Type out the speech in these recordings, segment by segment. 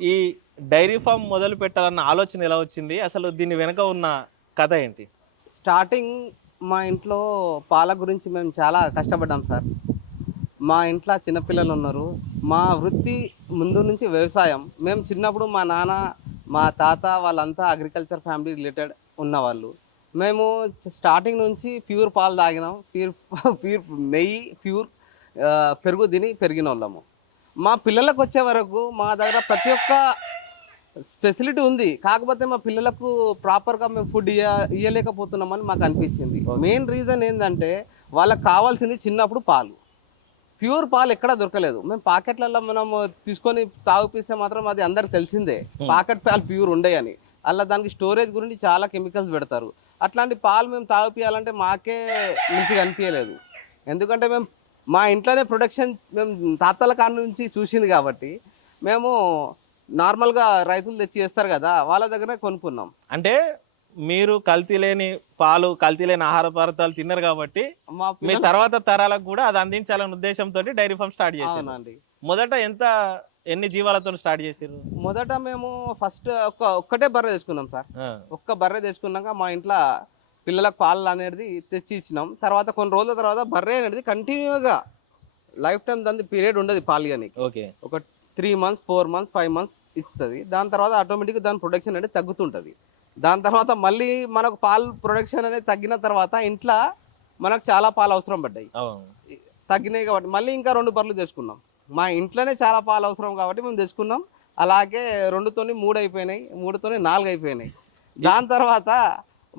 ఈ dairy farm మొదలు పెట్టాలన్న ఆలోచన ఎలా వచ్చింది? అసలు దీని వెనక ఉన్న కథ ఏంటి? స్టార్టింగ్ మా ఇంట్లో పాల గురించి మేము చాలా కష్టపడ్డాం సార్. మా ఇంట్లో చిన్నపిల్లలు ఉన్నారు. మా వృత్తి ముందు నుంచి వ్యవసాయం. మేము చిన్నప్పుడు మా నాన్న మా తాత వాళ్ళంతా అగ్రికల్చర్ ఫ్యామిలీ రిలేటెడ్ ఉన్నవాళ్ళు. మేము స్టార్టింగ్ నుంచి ప్యూర్ పాలు తాగినాం. ప్యూర్ ప్యూర్ నెయ్యి ప్యూర్ పెరుగు తిని పెరిగిన వాళ్ళము మా పిల్లలకు వచ్చే వరకు మా దగ్గర ప్రతి ఒక్క ఫెసిలిటీ ఉంది. కాకపోతే మా పిల్లలకు ప్రాపర్గా మేము ఫుడ్ ఇయ్య ఇయ్యలేకపోతున్నామని మాకు అనిపించింది. మెయిన్ రీజన్ ఏంటంటే వాళ్ళకి కావాల్సింది చిన్నప్పుడు పాలు. ప్యూర్ పాలు ఎక్కడ దొరకలేదు. మేము పాకెట్లలో మనం తీసుకొని తాగిపిస్తే మాత్రం అది అందరికి తెలిసిందే. పాకెట్ పాలు ప్యూర్ ఉండేయని. అలా దానికి స్టోరేజ్ గురించి చాలా కెమికల్స్ పెడతారు. అట్లాంటి పాలు మేము తాగిపియాలంటే మాకే మంచిగా అనిపించలేదు ఎందుకంటే మేము మా ఇంట్లోనే ప్రొడక్షన్ మేము తాతల కాడ నుంచి చూసింది కాబట్టి మేము నార్మల్గా రైతులు తెచ్చి చేస్తారు కదా వాళ్ళ దగ్గర కొనుక్కున్నాం. అంటే మీరు కల్తీ లేని పాలు కల్తీ లేని ఆహార పదార్థాలు తిన్నారు కాబట్టి మా తర్వాత తరాలకు కూడా అది అందించాలనే ఉద్దేశంతో డైరీ ఫామ్ స్టార్ట్ అవునండి. మొదట ఎంత ఎన్ని జీవాలతో స్టార్ట్ చేసారు మొదట మేము ఫస్ట్ ఒక్క ఒక్కటే బర్రె తెచ్చుకున్నాం సార్. ఒక్క బర్రె తెచ్చుకున్నాక మా ఇంట్లో పిల్లలకు పాలు అనేది తెచ్చి ఇచ్చినాం తర్వాత కొన్ని రోజుల తర్వాత బర్రె అనేది కంటిన్యూగా లైఫ్ టైం దాని పీరియడ్ ఉండదు పాలు కానీ ఓకే. ఒక three months four months five months ఇస్తుంది. దాని తర్వాత ఆటోమేటిక్గా దాని ప్రొడక్షన్ అనేది తగ్గుతుంటుంది. దాని తర్వాత మళ్ళీ మనకు పాలు ప్రొడక్షన్ అనేది తగ్గిన తర్వాత ఇంట్లో మనకు చాలా పాలు అవసరం పడ్డాయి. తగ్గినాయి కాబట్టి మళ్ళీ ఇంకా రెండు బర్రెలు తెచ్చుకున్నాం. మా ఇంట్లోనే చాలా పాలు అవసరం కాబట్టి మేము తెచ్చుకున్నాం. అలాగే రెండుతోని మూడు అయిపోయినాయి. మూడుతోని నాలుగు అయిపోయినాయి. దాని తర్వాత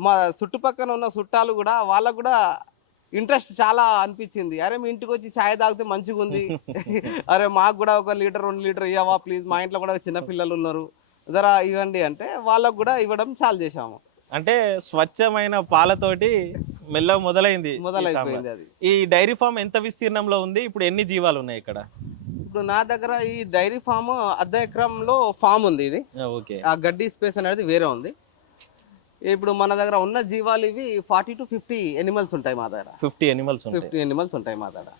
మా చుట్టుపక్కల ఉన్న చుట్టాలు కూడా వాళ్ళకు కూడా ఇంట్రెస్ట్ చాలా అనిపించింది. అరే మీ ఇంటికి వచ్చి ఛాయ్ తాగితే మంచిగా ఉంది. అరే మాకు కూడా ఒక లీటర్ రెండు లీటర్ ఇవ్వవా ప్లీజ్? మా ఇంట్లో కూడా చిన్న పిల్లలు ఉన్నారు. జరా ఇవ్వండి అంటే వాళ్ళకు కూడా ఇవ్వడం చాలు చేశాము. అంటే స్వచ్ఛమైన పాలతోటి మెల్ల మొదలైంది మొదలైపోయింది. అది. ఈ డైరీ ఫామ్ ఎంత విస్తీర్ణంలో ఉంది? ఇప్పుడు ఎన్ని జీవాలు ఉన్నాయి ఇక్కడ? ఇప్పుడు నా దగ్గర ఈ డైరీ ఫామ్ అర్ధ ఎకరంలో ఫామ్ ఉంది ఇది. ఓకే. ఆ గడ్డి స్పేస్ అనేది వేరే ఉంది. ఇప్పుడు మన దగ్గర ఉన్న జీవాలు ఇవి ఫార్టీ టు ఫిఫ్టీ ఎనిమల్స్ ఉంటాయి మా దగ్గర. ఫిఫ్టీ ఎనిమల్స్ ఫిఫ్టీ ఎనిమల్స్ ఉంటాయి మా దగ్గర.